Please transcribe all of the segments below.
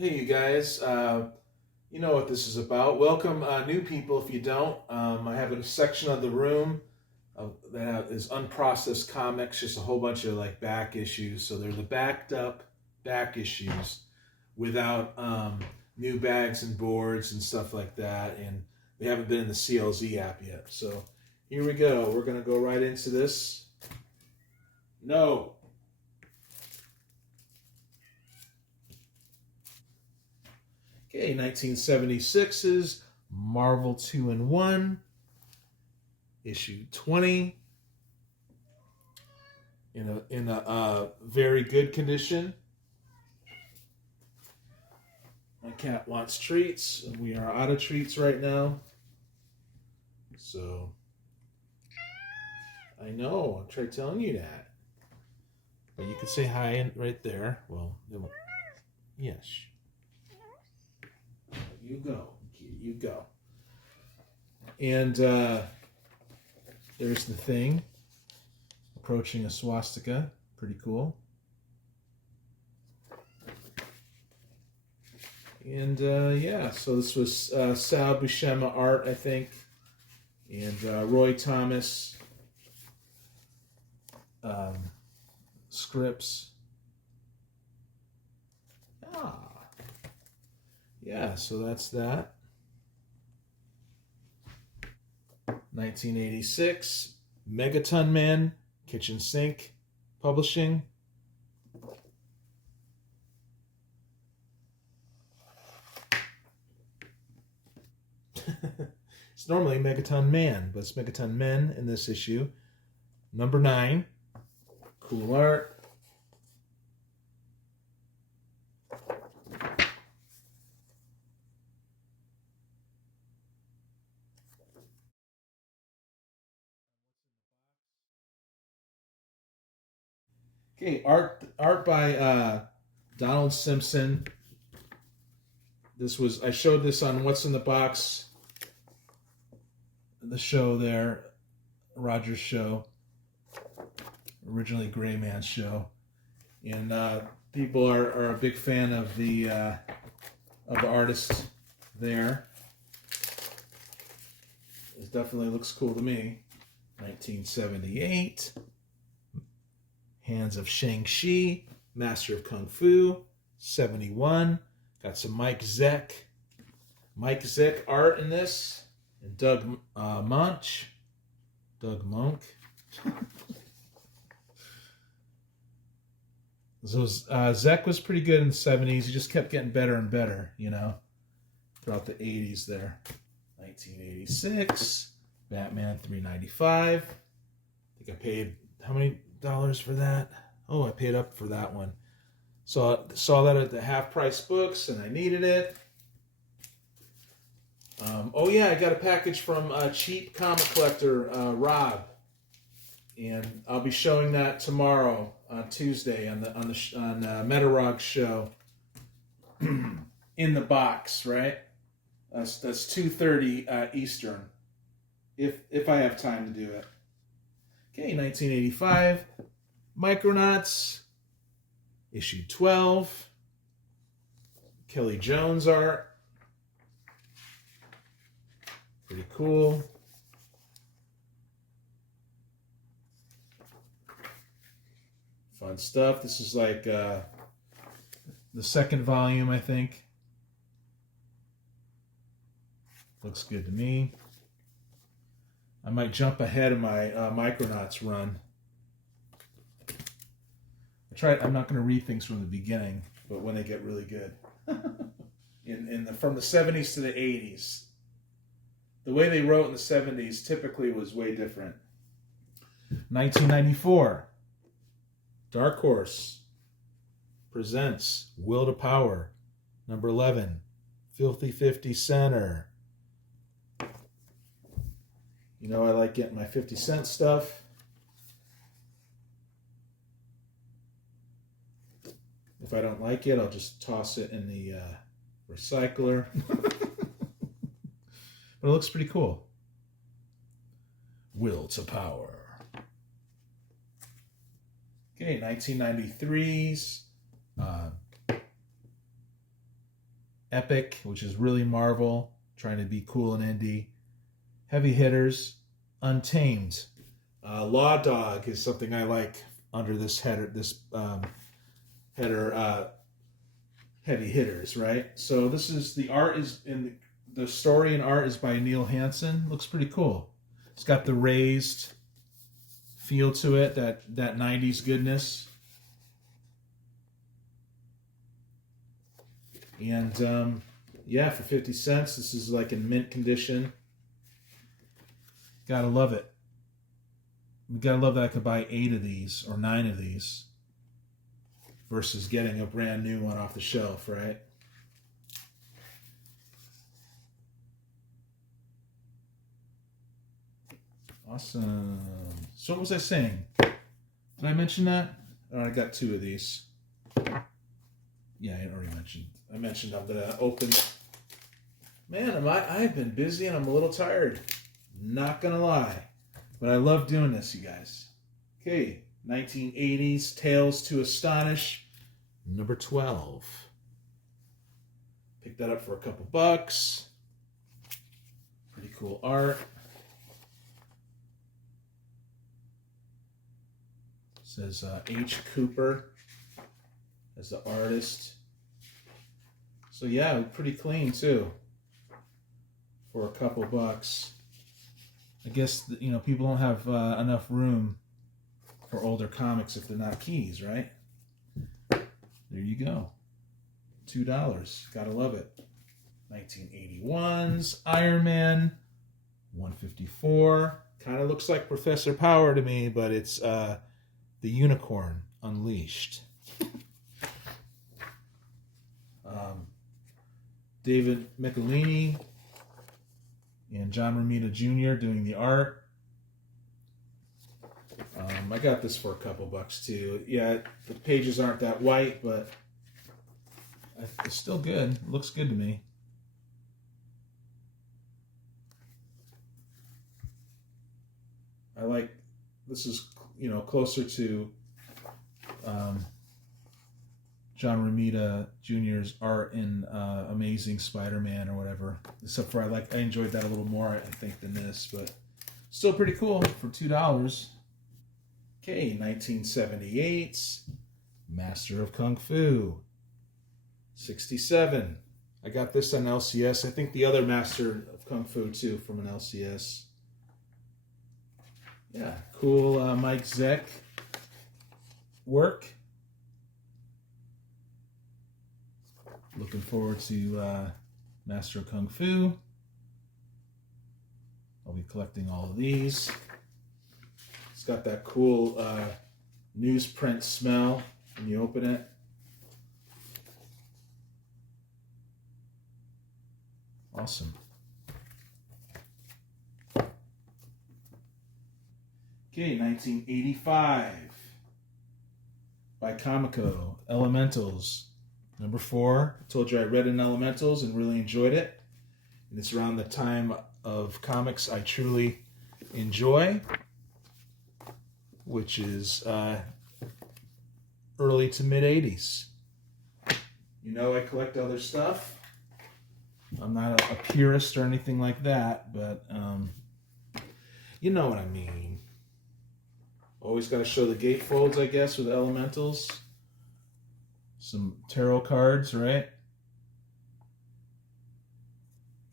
Hey, you guys. You know what this is about. Welcome, new people, if you don't. I have a section of the room that is unprocessed comics, just a whole bunch of like back issues. So they're the backed up back issues without new bags and boards and stuff like that. And they haven't been in the CLZ app yet. So here we go. We're going to go right into this. No. Okay, 1976's Marvel 2-in-1, issue 20, in a very good condition. My cat wants treats, and we are out of treats right now. So, I know, I tried telling you that. But you could say hi right there. Well, yes. You go, you go. And there's the thing. Approaching a swastika. Pretty cool. And yeah, so this was Sal Buscema art, I think. And Roy Thomas scripts. Yeah, so that's that. 1986, Megaton Man, Kitchen Sink Publishing. It's normally Megaton Man, but it's Megaton Men in this issue. Number 9, cool art. Okay, art by Donald Simpson. I showed this on What's in the Box, the show there, Roger's show, originally Gray Man's show, and people are a big fan of the artist there. It definitely looks cool to me. 1978. Hands of Shang-Chi, Master of Kung Fu. 71. Got some Mike Zeck art in this. And Doug Monk. So Zeck was pretty good in the 70s. He just kept getting better and better, throughout the 80s there. 1986, Batman 395. I think I paid how many dollars for that? Oh, I paid up for that one. So I saw that at the half price books and I needed it. Oh yeah, I got a package from Cheap Comic Collector Rob, and I'll be showing that tomorrow on Tuesday on Metarog show. In the box, right? That's 2:30 Eastern, if I have time to do it. Okay, 1985, Micronauts, issue 12, Kelly Jones art, pretty cool. Fun stuff. This is like the second volume, I think. Looks good to me. I might jump ahead of my Micronauts run. I'm not going to read things from the beginning, but when they get really good. From the 70s to the 80s. The way they wrote in the 70s typically was way different. 1994. Dark Horse presents Will to Power, number 11, Filthy 50 Center. You know, I like getting my 50-cent stuff. If I don't like it, I'll just toss it in the recycler. But it looks pretty cool. Will to Power. Okay, 1993's Epic, which is really Marvel, trying to be cool and indie. Heavy hitters, Untamed. Law Dog is something I like under this header. Heavy hitters, right? So this is the art is in the story and art is by Neil Hansen. Looks pretty cool. It's got the raised feel to it, that 90s goodness. And yeah, for 50 cents, this is like in mint condition. Gotta love it. You gotta love that I could buy 8 of these or 9 of these versus getting a brand new one off the shelf, right? Awesome. So what was I saying? Did I mention that? Oh, I got 2 of these. Yeah, I already mentioned. I mentioned I'm gonna open. Man, I've been busy and I'm a little tired. Not gonna lie, but I love doing this, you guys. Okay, 1980s Tales to Astonish, number 12. Picked that up for a couple bucks. Pretty cool art. Says H. Cooper as the artist. So yeah, pretty clean too. For a couple bucks. I guess people don't have enough room for older comics if they're not keys, right? There you go. $2. Gotta love it. 1981's Iron Man 154. Kind of looks like Professor Power to me, but it's the Unicorn Unleashed. David Michelini and John Romita Jr. doing the art. I got this for a couple bucks too. Yeah, the pages aren't that white, but it's still good. It looks good to me. I like, this is, closer to John Romita Jr.'s art in Amazing Spider-Man or whatever. Except for I enjoyed that a little more, I think, than this, but still pretty cool for $2. Okay, 1978's Master of Kung Fu. 67. I got this on LCS. I think the other Master of Kung Fu too from an LCS. Yeah, cool Mike Zeck work. Looking forward to Master of Kung Fu. I'll be collecting all of these. It's got that cool newsprint smell when you open it. Awesome. Okay, 1985 by Comico, Elementals. Number 4. I told you I read in Elementals and really enjoyed it. And it's around the time of comics I truly enjoy, which is early to mid 80s. I collect other stuff. I'm not a purist or anything like that, but you know what I mean. Always got to show the gatefolds, I guess, with Elementals. Some tarot cards, right?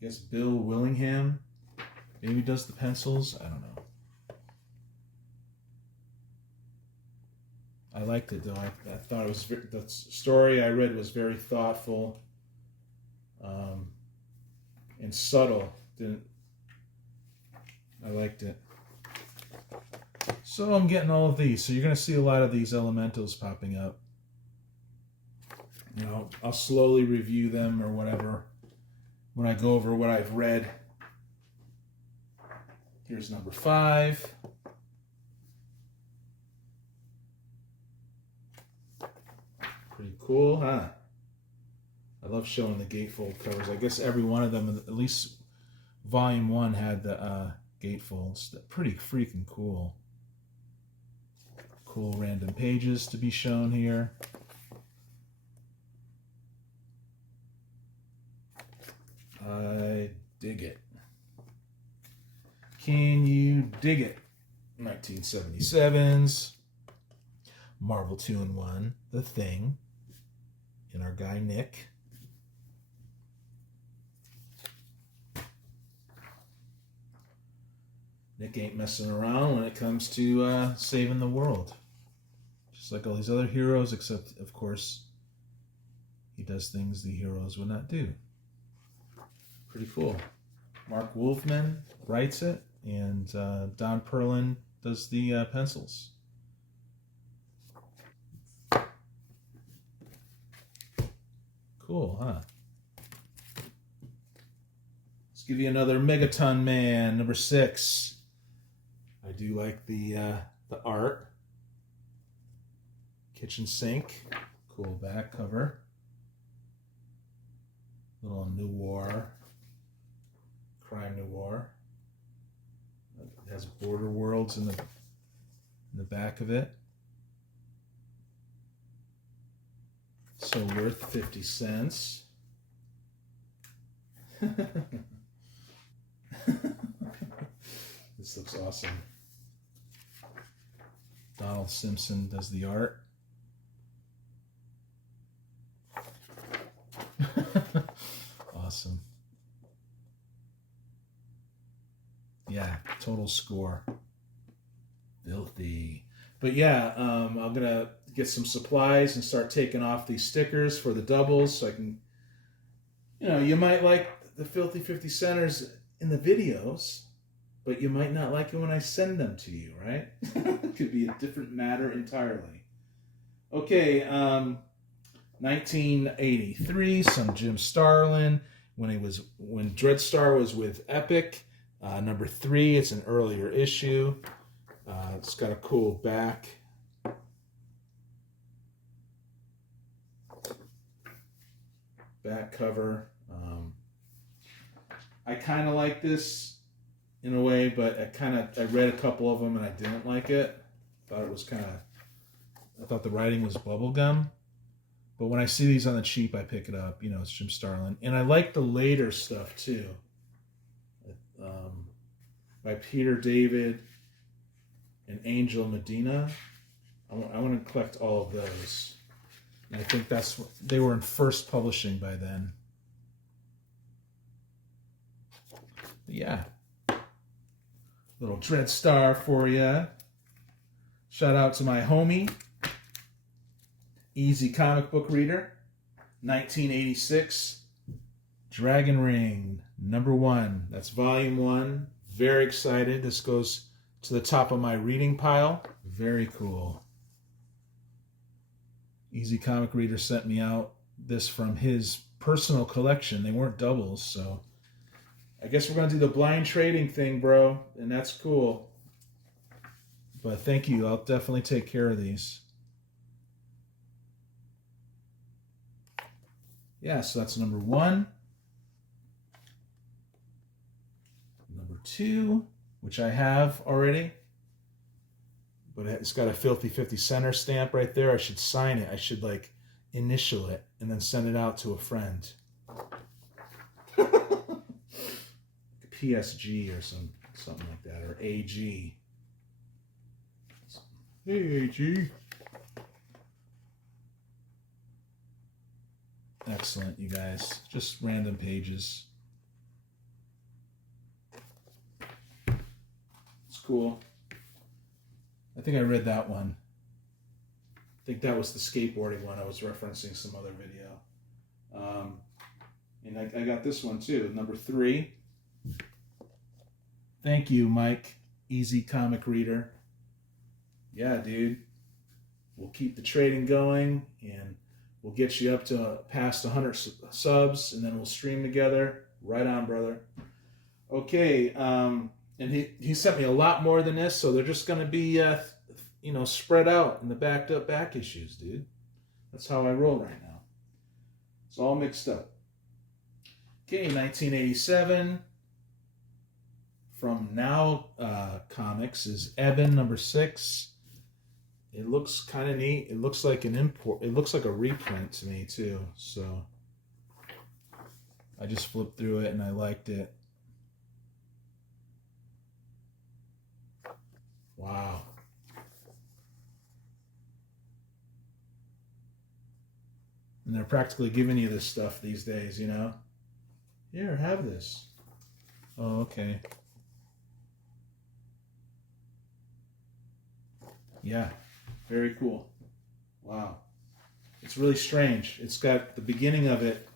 I guess Bill Willingham maybe does the pencils. I don't know. I liked it though. I thought it was the story I read was very thoughtful and subtle. I liked it. So I'm getting all of these. So you're going to see a lot of these Elementals popping up. I'll slowly review them or whatever when I go over what I've read. Here's number 5. Pretty cool, huh? I love showing the gatefold covers. I guess every one of them, at least volume 1, had the gatefolds. Pretty freaking cool. Cool random pages to be shown here. Can you dig it? 1977's Marvel 2-in-1, The Thing, and our guy Nick. Nick ain't messing around when it comes to saving the world. Just like all these other heroes, except, of course, he does things the heroes would not do. Pretty cool. Mark Wolfman writes it, and Don Perlin does the pencils. Cool, huh? Let's give you another Megaton Man, number 6. I do like the art. Kitchen sink, cool back cover. Little noir, crime noir. It has Border Worlds in the back of it. So worth 50 cents. This looks awesome. Donald Simpson does the art. Awesome. Yeah, total score. Filthy. But yeah, I'm going to get some supplies and start taking off these stickers for the doubles so I can, you might like the Filthy 50 Centers in the videos, but you might not like it when I send them to you, right? It could be a different matter entirely. Okay, 1983, some Jim Starlin, when Dreadstar was with Epic. Number 3, it's an earlier issue. It's got a cool back. Back cover. I kind of like this in a way, but I read a couple of them and I didn't like it. I thought the writing was bubblegum. But when I see these on the cheap, I pick it up. It's Jim Starlin. And I like the later stuff too. By Peter David and Angel Medina. I want to collect all of those. And I think they were in first publishing by then. But yeah. Little Dreadstar for you. Shout out to my homie, Easy Comic Book Reader. 1986. Dragon Ring, number 1. That's volume 1. Very excited. This goes to the top of my reading pile. Very cool. Easy Comic Reader sent me out this from his personal collection. They weren't doubles, so I guess we're going to do the blind trading thing, bro, and that's cool. But thank you. I'll definitely take care of these. Yeah, so that's number 1. Number 2, which I have already. But it's got a Filthy 50 Center stamp right there. I should sign it. I should, initial it and then send it out to a friend. PSG or something like that, or AG. Hey, AG. Excellent, you guys. Just random pages. It's cool. I think I read that one. I think that was the skateboarding one. I was referencing some other video. And I got this one too, number 3. Thank you, Mike. Easy Comic Reader. Yeah, dude. We'll keep the trading going, and we'll get you up to past 100 subs, and then we'll stream together. Right on, brother. Okay, and he sent me a lot more than this, so they're just going to be, spread out in the backed up back issues, dude. That's how I roll right now. It's all mixed up. Okay, 1987. From Now Comics is Eben, number 6. It looks kind of neat. It looks like an import. It looks like a reprint to me too. So I just flipped through it and I liked it. they're practically giving you this stuff these days, you know. Here, have this. Oh, okay. Yeah, very cool. Wow. It's really strange. It's got the beginning of it.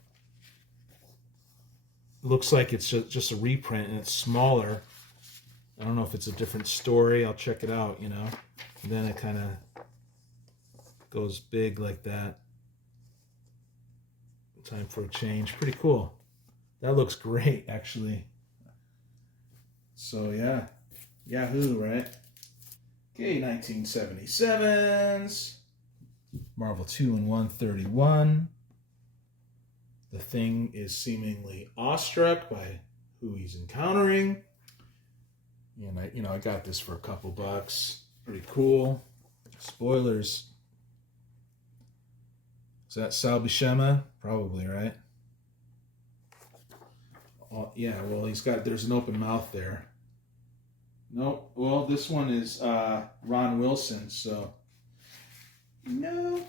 Looks like it's just a reprint and it's smaller. I don't know if it's a different story. I'll check it out, you know. And then it kind of goes big like that. Time for a change. Pretty cool. That looks great, actually. So, yeah. Yahoo, right? Okay, 1977s. Marvel 2 and 131. The Thing is seemingly awestruck by who he's encountering. And I got this for a couple bucks. Pretty cool. Spoilers. Is that Sal Buscema? Probably, right? Oh, yeah, well, there's an open mouth there. Nope. Well, this one is Ron Wilson, so no.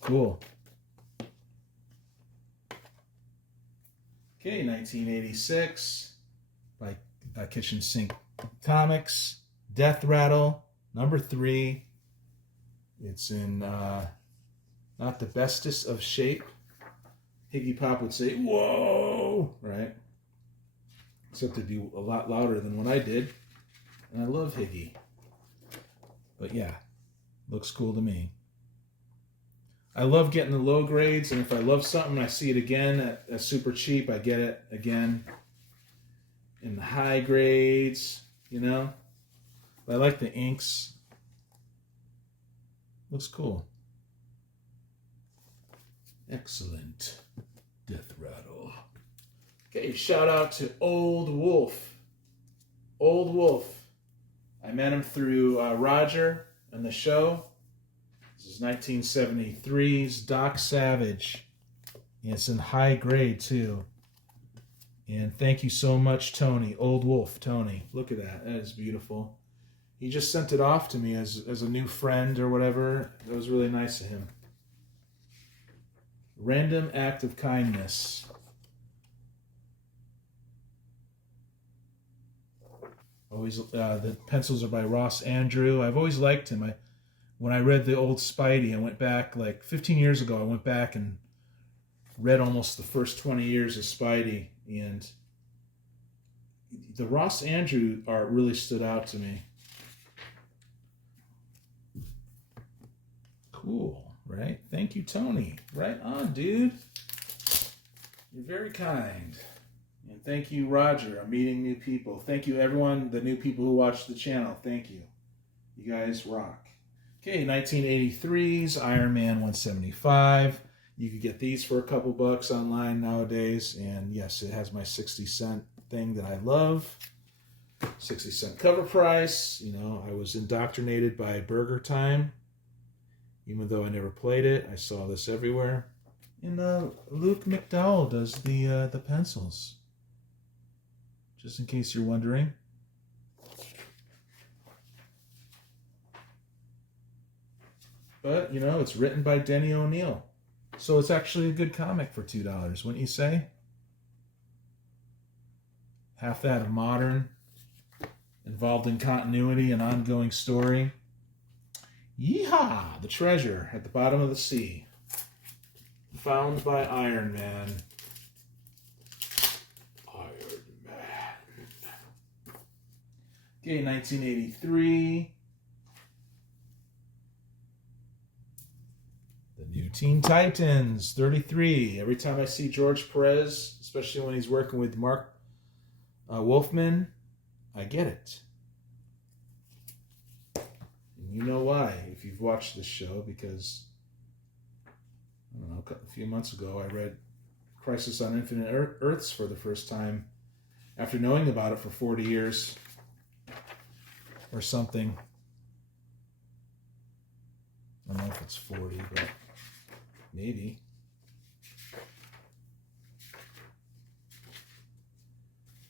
Cool. Okay, 1986 by Kitchen Sink Comics. Death Rattle, number 3. It's in not the bestest of shape. Higgy Pop would say, "Whoa!" Right? Except it'd be a lot louder than what I did. And I love Higgy. But yeah, looks cool to me. I love getting the low grades, and if I love something, I see it again at super cheap, I get it again. In the high grades, you know? I like the inks. Looks cool. Excellent. Death Rattle. Okay, shout out to Old Wolf. Old Wolf. I met him through Roger and the show. This is 1973's Doc Savage. And it's in high grade, too. And thank you so much, Tony. Old Wolf, Tony. Look at that. That is beautiful. He just sent it off to me as a new friend or whatever. That was really nice of him. Random Act of Kindness. Always, the pencils are by Ross Andrew. I've always liked him. When I read the old Spidey, I went back like 15 years ago. I went back and read almost the first 20 years of Spidey, and the Ross Andrew art really stood out to me. Cool, right? Thank you, Tony. Right on, dude. You're very kind. And thank you, Roger. I'm meeting new people. Thank you, everyone, the new people who watch the channel. Thank you. You guys rock. Okay, 1983's Iron Man 175. You could get these for a couple bucks online nowadays. And yes, it has my 60-cent thing that I love. 60-cent cover price. You know, I was indoctrinated by Burger Time. Even though I never played it, I saw this everywhere. And Luke McDowell does the pencils. Just in case you're wondering. But, you know, it's written by Denny O'Neil. So it's actually a good comic for $2, wouldn't you say? Half that of modern, involved in continuity and ongoing story. Yeehaw! The treasure at the bottom of the sea. Found by Iron Man. Iron Man. Okay, 1983. The New Teen Titans, 33. Every time I see George Perez, especially when he's working with Mark Wolfman, I get it. You know why, if you've watched this show, because, I don't know, a few months ago I read Crisis on Infinite Earths for the first time after knowing about it for 40 years or something. I don't know if it's 40, but maybe.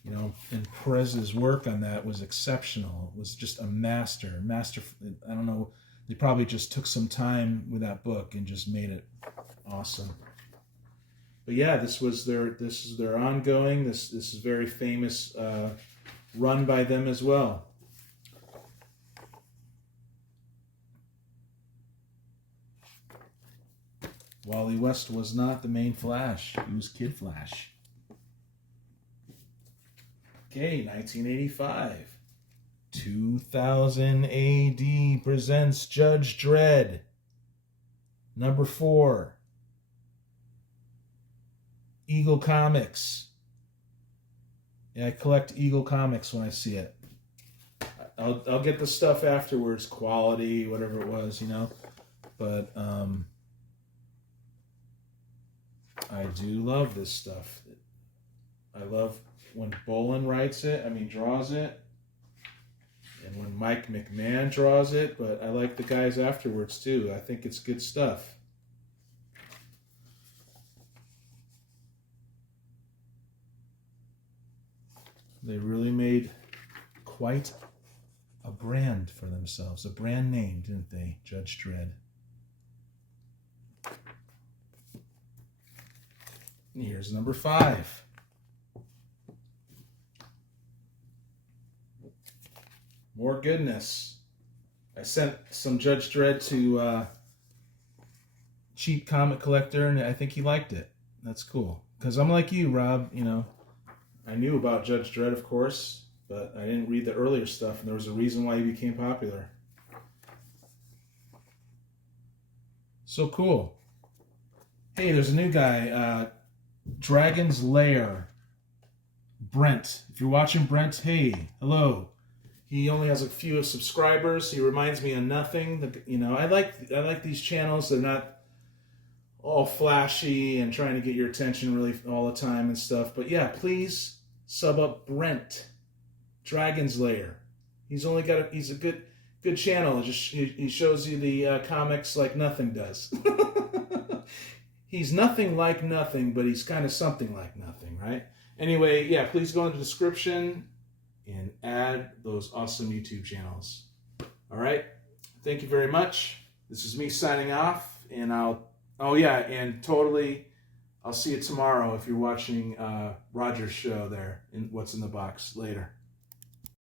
You know, and Perez's work on that was exceptional. It was just a master. I don't know They probably just took some time with that book and just made it awesome. But yeah, this is their ongoing. This is very famous, run by them as well. Wally West was not the main Flash. He was Kid Flash. Okay, 1985. 2000 AD presents Judge Dredd. Number 4. Eagle Comics. Yeah, I collect Eagle Comics when I see it. I'll get the stuff afterwards, quality, whatever it was, you know. But I do love this stuff. I love when Bolin draws it. And when Mike McMahon draws it, but I like the guys afterwards too. I think it's good stuff. They really made quite a brand for themselves. A brand name, didn't they? Judge Dredd. And here's number 5. More goodness. I sent some Judge Dredd to Cheap Comic Collector, and I think he liked it. That's cool. Because I'm like you, Rob, you know. I knew about Judge Dredd, of course, but I didn't read the earlier stuff, and there was a reason why he became popular. So cool. Hey, there's a new guy, Dragon's Lair. Brent. If you're watching, Brent, hey, hello. He only has a few subscribers. He reminds me of nothing. You know, I like these channels. They're not all flashy and trying to get your attention really all the time and stuff. But yeah, please sub up Brent, Dragon's Lair. He's a good channel. He shows you the comics like nothing does. He's nothing like nothing, but he's kind of something like nothing, right? Anyway, yeah, please go in the description and add those awesome YouTube channels. All right. Thank you very much. This is me signing off, and I'll see you tomorrow if you're watching Roger's show there in What's in the Box later.